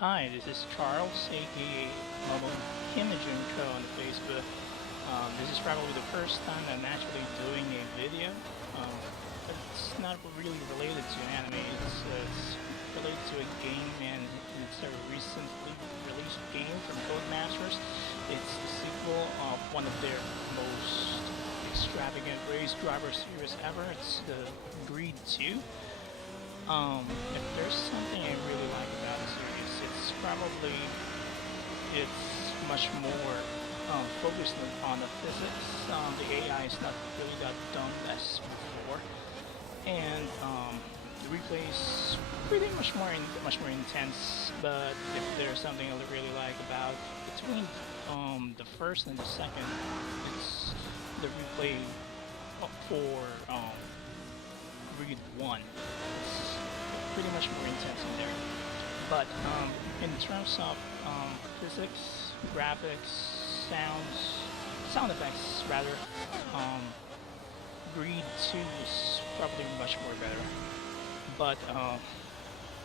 Hi, this is Charles, aka Mobile Imogen Co on Facebook. This is probably the first time I'm actually doing a video. Um, but it's not really related to anime. It's related to a game, and it's a recently released game from Codemasters. It's the sequel of one of their most extravagant race driver series ever. It's the Greed 2. If there's something I really like about the series, it's much more focused on the physics. The AI is not really that dumb as before, and the replay is pretty much more intense. But if there's something I really like about between the first and the second, it's the replay for Read 1. It's pretty much more intense in there. But in terms of physics, graphics, sound effects rather, um, Greed 2 is probably much more better. But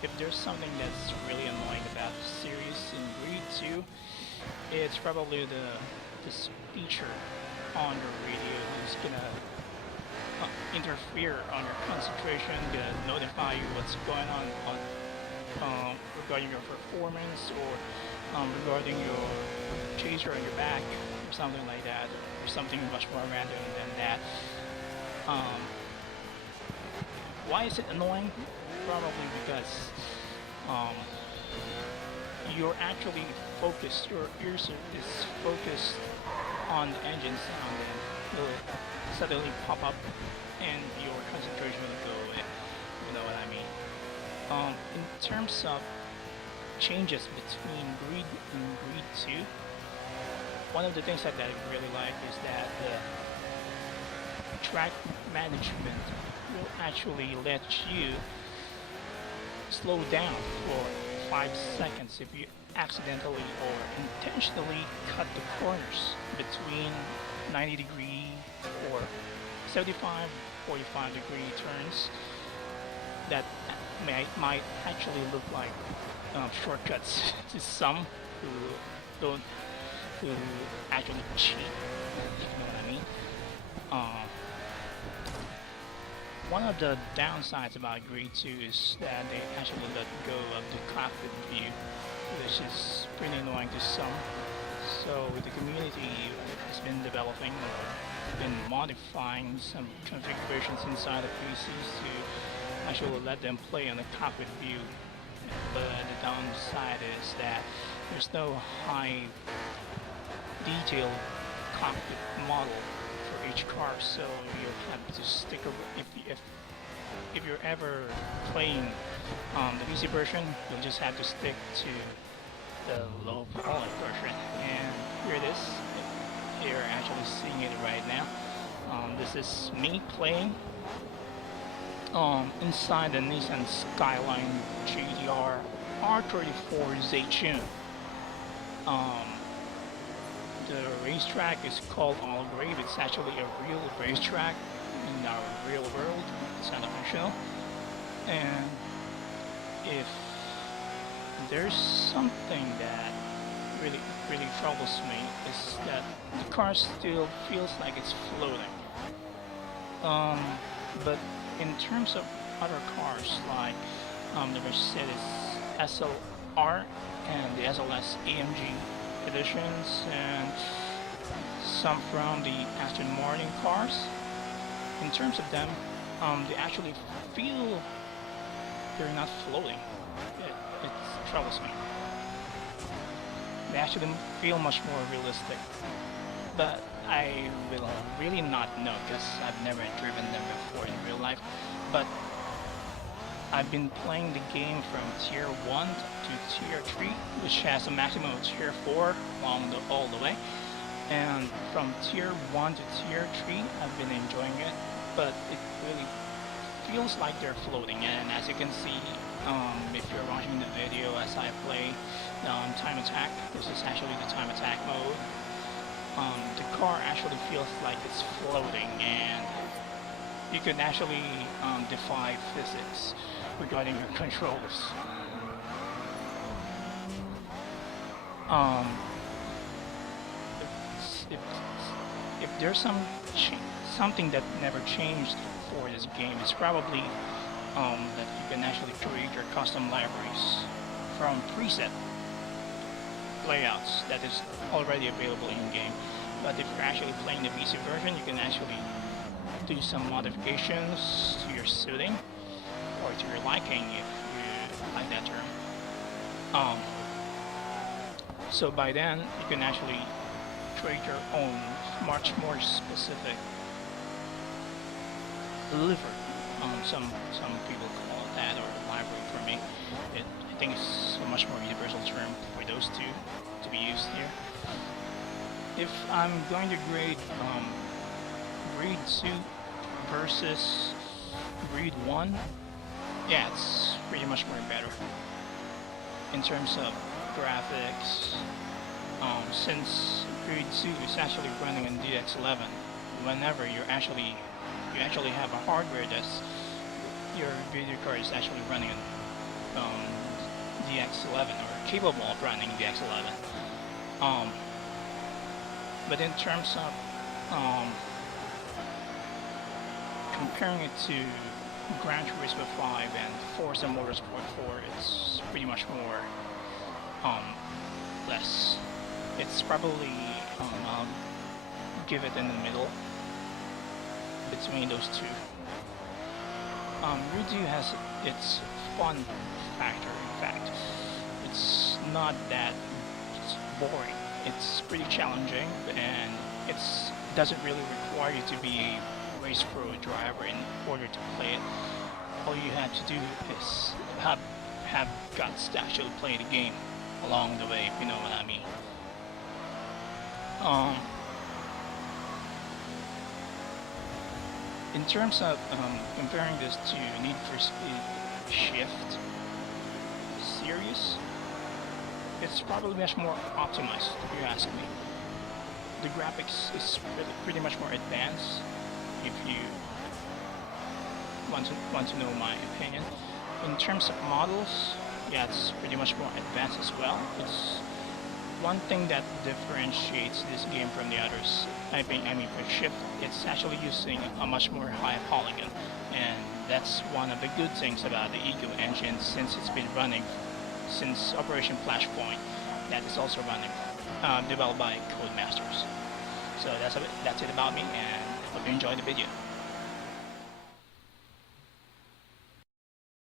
if there's something that's really annoying about the series in Greed 2, it's probably the speaker on the radio who's gonna interfere on your concentration, gonna notify you what's going on regarding your performance or regarding your chaser on your back or something like that, or something much more random than that. Um, why is it annoying? Probably because um, you're actually focused, your ears is focused on the engine sound, and will suddenly pop up and your concentration will go away. You know what I mean? In terms of changes between Greed and Greed 2, one of the things that I really like is that the track management will actually let you slow down for 5 seconds if you accidentally or intentionally cut the corners between 90-degree or 75, 45-degree turns that might actually look like shortcuts to some who don't who actually cheat. If you know what I mean. Um, One of the downsides about Greed 2 is that they actually let go of the cockpit view, which is pretty annoying to some. So the community has been developing or been modifying some configurations inside the PCs to actually let them play on the cockpit view. But the downside is that there's no high detailed cockpit model for each car, so you'll have to stick if you're ever playing the PC version, you'll just have to stick to the low poly version. And here it is. You're actually seeing it right now. This is me playing inside the Nissan Skyline GTR R34 Zhejiang. Um, the racetrack is called Algrave. It's actually a real racetrack in our real world. It's not official. And if there's something that really troubles me is that the car still feels like it's floating. But in terms of other cars like the Mercedes SLR and the SLS AMG editions and some from the Aston Martin cars, in terms of them, they actually feel they're not floating. It troubles me. They actually feel much more realistic. But I will really not know because I've never driven them before in real life. But I've been playing the game from tier 1 to tier 3, which has a maximum of tier 4 all the way. And from tier 1 to tier 3, I've been enjoying it, but it really feels like they're floating. And as you can see, if you're watching the video as I play Time Attack, this is actually the Time Attack mode. The car actually feels like it's floating, and you can actually defy physics regarding your controls. Um, if, if there's something that never changed for this game, it's probably that you can actually create your custom libraries from preset layouts that is already available in game. But if you're actually playing the PC version, you can actually do some modifications to your suiting or to your liking, if you like that term. Um, so by then, you can actually create your own much more specific livery. Some people call it that, or library. For me, I think it's a much more universal term for those two to be used here. If I'm going to grade Breed 2 versus Breed 1, yeah, it's pretty much more better in terms of graphics. Since Breed 2 is actually running on DX11, whenever you actually have a hardware that's your video card is actually running on DX11 or capable of running DX11. But in terms of comparing it to Gran Turismo 5 and Forza Motorsport 4, it's pretty much more less. It's probably give it in the middle between those two. Breed 2 has its fun factor. In fact, it's not that boring. It's pretty challenging, and it doesn't really require you to be a race pro driver in order to play it. All you have to do is have guts to actually play the game along the way, if you know what I mean. In terms of comparing this to Need for Speed Shift series, it's probably much more optimized, if you ask me. The graphics is pretty much more advanced, if you want to know my opinion. In terms of models, yeah, it's pretty much more advanced as well. It's one thing that differentiates this game from the others. I mean, for Shift, it's actually using a much more high polygon, and that's one of the good things about the Ego engine, since it's been running since Operation Flashpoint. That is also running, developed by Codemasters. So that's it about me, and hope you enjoyed the video.